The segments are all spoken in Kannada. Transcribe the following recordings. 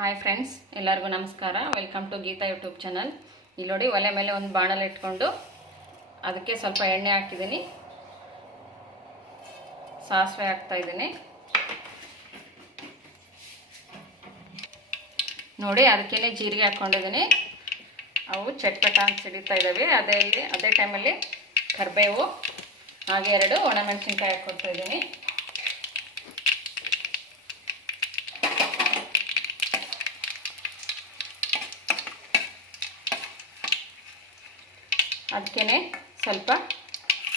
ಹಾಯ್ ಫ್ರೆಂಡ್ಸ್ ಎಲ್ಲರಿಗೂ ನಮಸ್ಕಾರ. Welcome to Geetha YouTube channel ಇಲ್ಲಿ ನೋಡಿ ಒಲೆ ಮೇಲೆ ಒಂದು ಬಾಣಲೆ ಇಟ್ಕೊಂಡು ಅದಕ್ಕೆ ಸ್ವಲ್ಪ ಎಣ್ಣೆ ಹಾಕಿದ್ದೀನಿ. ಸಾಸಿವೆ ಹಾಕ್ತಾ ಇದ್ದೀನಿ. ನೋಡಿ ಅದಕ್ಕೇನೆ ಜೀರಿಗೆ ಹಾಕ್ಕೊಂಡಿದ್ದೀನಿ ಅವು ಚಟ್ಪಟ ಅಂತ ಸಿಡಿತಾ ಇದ್ದಾವೆ. ಅದೇ ಇಲ್ಲಿ, ಅದೇ ಟೈಮಲ್ಲಿ ಕರಿಬೇವು, ಹಾಗೆ ಎರಡು ಒಣಮೆಣಸಿನ್ಕಾಯಿ ಹಾಕ್ಕೊಡ್ತಾ ಇದ್ದೀನಿ. ಅದಕ್ಕೇ ಸ್ವಲ್ಪ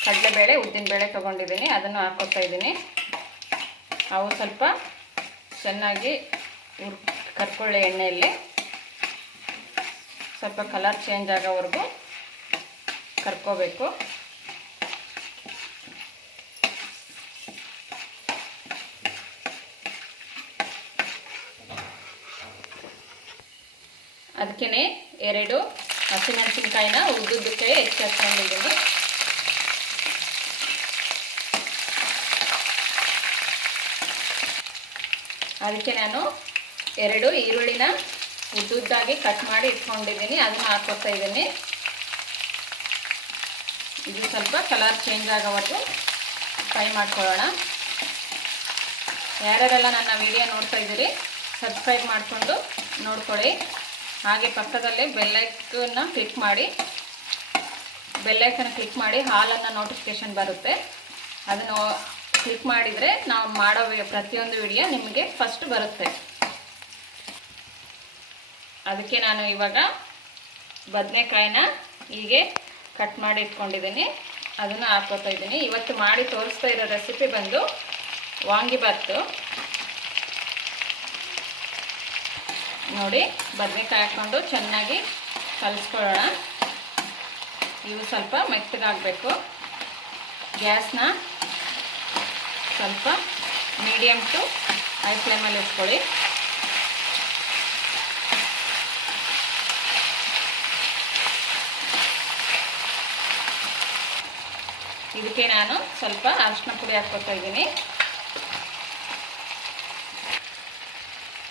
ಕಡಲೆಬೇಳೆ ಉದ್ದಿನಬೇಳೆ ತೊಗೊಂಡಿದ್ದೀನಿ, ಅದನ್ನು ಹಾಕೋತಾ ಇದ್ದೀನಿ. ಅವು ಸ್ವಲ್ಪ ಚೆನ್ನಾಗಿ ಉರ್, ಕರ್ಕೊಳ್ಳಿ ಎಣ್ಣೆಯಲ್ಲಿ. ಸ್ವಲ್ಪ ಕಲರ್ ಚೇಂಜ್ ಆಗೋವರೆಗೂ ಕರ್ಕೋಬೇಕು. ಅದಕ್ಕೇ ಎರಡು ಹಸಿಮೆಣಸಿನ್ಕಾಯಿನ ಉದ್ದುದ್ದಕ್ಕೆ ಹೆಚ್ಚು ಹಚ್ಕೊಂಡಿದ್ದೀನಿ. ಅದಕ್ಕೆ ನಾನು ಎರಡು ಈರುಳ್ಳಿನ ಉದ್ದುದ್ದಾಗಿ ಕಟ್ ಮಾಡಿ ಇಟ್ಕೊಂಡಿದ್ದೀನಿ. ಅದನ್ನು ಹಾಕೋತಾ ಇದ್ದೀನಿ. ಇದು ಸ್ವಲ್ಪ ಕಲರ್ ಚೇಂಜ್ ಆಗೋವರೆಗೂ ಫ್ರೈ ಮಾಡ್ಕೊಳ್ಳೋಣ. ಯಾರ್ಯಾರೆಲ್ಲ ನನ್ನ ವಿಡಿಯೋ ನೋಡ್ತಾ ಇದ್ದೀರಿ ಸಬ್ಸ್ಕ್ರೈಬ್ ಮಾಡಿಕೊಂಡು ನೋಡ್ಕೊಳ್ಳಿ. ಹಾಗೆ ಪಕ್ಕದಲ್ಲೇ ಬೆಲ್ಲೈಕನ್ನ ಕ್ಲಿಕ್ ಮಾಡಿ. ಬೆಲ್ಲೈಕನ್ನ ಕ್ಲಿಕ್ ಮಾಡಿ ಹಾಲನ್ನು ನೋಟಿಫಿಕೇಷನ್ ಬರುತ್ತೆ. ಅದನ್ನು ಕ್ಲಿಕ್ ಮಾಡಿದರೆ ನಾವು ಮಾಡೋ ಪ್ರತಿಯೊಂದು ವಿಡಿಯೋ ನಿಮಗೆ ಫಸ್ಟ್ ಬರುತ್ತೆ. ಅದಕ್ಕೆ ನಾನು ಇವಾಗ ಬದನೆಕಾಯಿನ ಹೀಗೆ ಕಟ್ ಮಾಡಿ ಇಟ್ಕೊಂಡಿದ್ದೀನಿ. ಅದನ್ನು ಹಾಕೋತಾ ಇದ್ದೀನಿ. ಇವತ್ತು ಮಾಡಿ ತೋರಿಸ್ತಾ ಇರೋ ರೆಸಿಪಿ ಬಂದು ವಾಂಗಿಬಾತು ನೋಡಿ ಬದನೆಕಾಯಿ ಹಾಕ್ಕೊಂಡು ಚೆನ್ನಾಗಿ ಕಲಿಸ್ಕೊಳ್ಳೋಣ. ಇವು ಸ್ವಲ್ಪ ಮೆತ್ತಗಾಗಬೇಕು. ಗ್ಯಾಸ್ನ ಸ್ವಲ್ಪ ಮೀಡಿಯಮ್ ಟು ಹೈ ಫ್ಲೇಮಲ್ಲಿ ಇಟ್ಕೊಳ್ಳಿ. ಇದಕ್ಕೆ ನಾನು ಸ್ವಲ್ಪ ಅರಿಶಿನ ಪುಡಿ ಹಾಕ್ಕೊತಾ ಇದ್ದೀನಿ.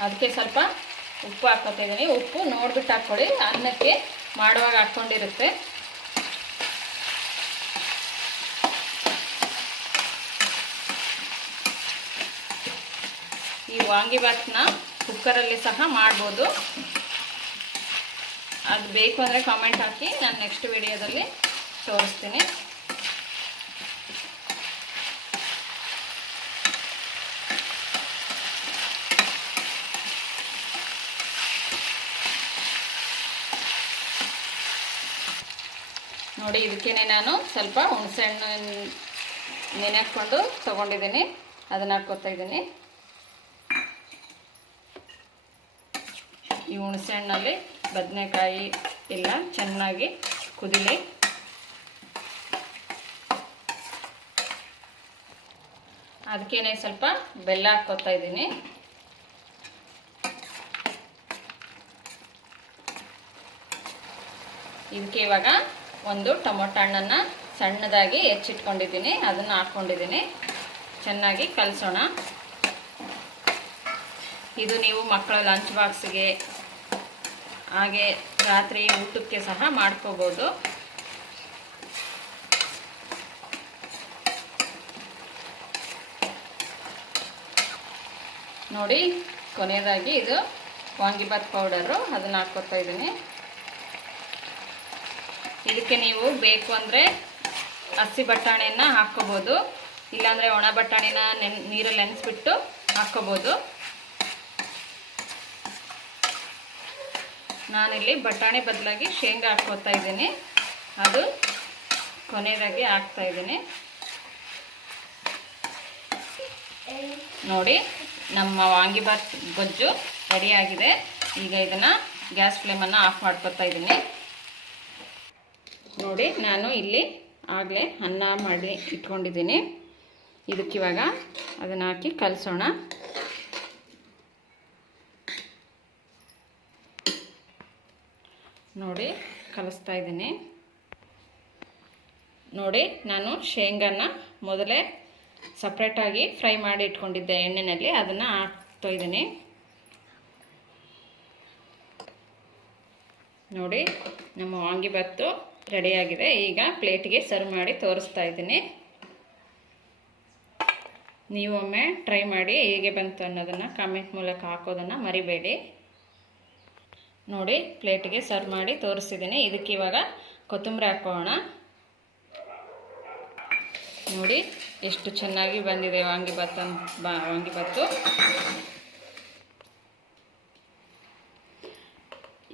ಅದಕ್ಕೆ ಸ್ವಲ್ಪ ಉಪ್ಪು ಹಾಕ್ಕೊತಾ ಇದ್ದೀನಿ ಉಪ್ಪು ನೋಡ್ಬಿಟ್ಟು ಹಾಕ್ಕೊಳ್ಳಿ ಅನ್ನಕ್ಕೆ ಮಾಡುವಾಗ ಹಾಕ್ಕೊಂಡಿರುತ್ತೆ. ಈ ವಾಂಗಿಬಾತನ್ನ ಕುಕ್ಕರಲ್ಲಿ ಸಹ ಮಾಡ್ಬೋದು. ಅದು ಬೇಕು ಅಂದರೆ ಕಾಮೆಂಟ್ ಹಾಕಿ. ನಾನು ನೆಕ್ಸ್ಟ್ ವಿಡಿಯೋದಲ್ಲಿ ತೋರಿಸ್ತೀನಿ. ನೋಡಿ, ಇದಕ್ಕೇನೆ ನಾನು ಸ್ವಲ್ಪ ಹುಣಸೆಹಣ್ಣು ನೆನೆ ಹಾಕ್ಕೊಂಡು ತೊಗೊಂಡಿದ್ದೀನಿ. ಅದನ್ನು ಹಾಕ್ಕೊತಾ ಇದ್ದೀನಿ. ಈ ಹುಣಸೆಹಣ್ಣಲ್ಲಿ ಬದನೆಕಾಯಿ ಎಲ್ಲ ಚೆನ್ನಾಗಿ ಕುದಿಲಿ. ಅದಕ್ಕೇನೆ ಸ್ವಲ್ಪ ಬೆಲ್ಲ ಹಾಕ್ಕೊತಾ ಇದ್ದೀನಿ. ಇದಕ್ಕೆ ಇವಾಗ ಒಂದು ಟೊಮೊಟೊ ಹಣ್ಣನ್ನು ಸಣ್ಣದಾಗಿ ಹೆಚ್ಚಿಟ್ಕೊಂಡಿದ್ದೀನಿ, ಅದನ್ನು ಹಾಕ್ಕೊಂಡಿದ್ದೀನಿ ಚೆನ್ನಾಗಿ ಕಲಸೋಣ. ಇದು ನೀವು ಮಕ್ಕಳ ಲಂಚ್ ಬಾಕ್ಸ್ಗೆ ಹಾಗೆ ರಾತ್ರಿ ಊಟಕ್ಕೆ ಸಹ ಮಾಡ್ಕೋಬೋದು. ನೋಡಿ, ಕೊನೆಯದಾಗಿ ಇದು ವಾಂಗಿಬಾತ್ ಪೌಡರು ಅದನ್ನು ಹಾಕ್ಕೊತಾ ಇದ್ದೀನಿ. ಇದಕ್ಕೆ ನೀವು ಬೇಕು ಅಂದರೆ ಹಸಿ ಬಟಾಣಿಯನ್ನು ಹಾಕ್ಕೋಬೋದು. ಇಲ್ಲಾಂದರೆ ಒಣ ಬಟಾಣಿನ ನೆನ್ ನೀರಲ್ಲಿ ನೆನೆಸ್ಬಿಟ್ಟು ಹಾಕ್ಕೋಬೋದು. ನಾನಿಲ್ಲಿ ಬಟಾಣಿ ಬದಲಾಗಿ ಶೇಂಗಾ ಹಾಕ್ಕೋತಾ ಇದ್ದೀನಿ. ಅದು ಕೊನೆಯದಾಗಿ ಹಾಕ್ತಾ ಇದ್ದೀನಿ. ನೋಡಿ, ನಮ್ಮ ವಾಂಗಿಬಾತ್ ಗೊಜ್ಜು ರೆಡಿಯಾಗಿದೆ ಈಗ ಇದನ್ನು ಗ್ಯಾಸ್ ಫ್ಲೇಮನ್ನು ಆಫ್ ಮಾಡ್ಕೊತಾ ಇದ್ದೀನಿ. ನೋಡಿ, ನಾನು ಇಲ್ಲಿ ಆಗಲೇ ಅನ್ನ ಮಾಡಿ ಇಟ್ಕೊಂಡಿದ್ದೀನಿ. ಇದಕ್ಕಿವಾಗ ಅದನ್ನು ಹಾಕಿ ಕಲಸೋಣ. ನೋಡಿ, ಕಲಿಸ್ತಾ ಇದ್ದೀನಿ. ನೋಡಿ, ನಾನು ಶೇಂಗಾನ ಮೊದಲೇ ಸಪ್ರೇಟಾಗಿ ಫ್ರೈ ಮಾಡಿ ಇಟ್ಕೊಂಡಿದ್ದೆ ಎಣ್ಣೆಯಲ್ಲಿ ಅದನ್ನು ಹಾಕ್ತಾ ಇದ್ದೀನಿ. ನೋಡಿ, ನಮ್ಮ ವಾಂಗಿಬಾತು ರೆಡಿಯಾಗಿದೆ ಈಗ ಪ್ಲೇಟ್ಗೆ ಸರ್ವ್ ಮಾಡಿ ತೋರಿಸ್ತಾ ಇದ್ದೀನಿ. ನೀವು ಒಮ್ಮೆ ಟ್ರೈ ಮಾಡಿ ಹೇಗೆ ಬಂತು ಅನ್ನೋದನ್ನು ಕಾಮೆಂಟ್ ಮೂಲಕ ಹಾಕೋದನ್ನು ಮರಿಬೇಡಿ. ನೋಡಿ ಪ್ಲೇಟ್ಗೆ ಸರ್ವ್ ಮಾಡಿ ತೋರಿಸಿದ್ದೀನಿ. ಇದಕ್ಕೆ ಇವಾಗ ಕೊತ್ತಂಬರಿ ಹಾಕೋಣ. ನೋಡಿ, ಎಷ್ಟು ಚೆನ್ನಾಗಿ ಬಂದಿದೆ. ವಾಂಗಿಭಾತ್ ವಾಂಗಿಭಾತು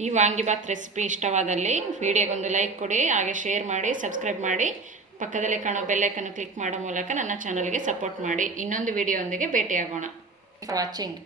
ಈ ವಾಂಗಿಬಾತ್ ರೆಸಿಪಿ ಇಷ್ಟವಾದಲ್ಲಿ ವಿಡಿಯೋಗೊಂದು ಲೈಕ್ ಕೊಡಿ, ಹಾಗೆ ಶೇರ್ ಮಾಡಿ ಸಬ್ಸ್ಕ್ರೈಬ್ ಮಾಡಿ. ಪಕ್ಕದಲ್ಲಿ ಕಾಣೋ ಬೆಲ್ಲೈಕನ್ನು ಕ್ಲಿಕ್ ಮಾಡೋ ಮೂಲಕ ನನ್ನ ಚಾನಲ್ಗೆ ಸಪೋರ್ಟ್ ಮಾಡಿ. ಇನ್ನೊಂದು ವಿಡಿಯೋ ಒಂದಿಗೆ ಭೇಟಿಯಾಗೋಣ. ವಾಚಿಂಗ್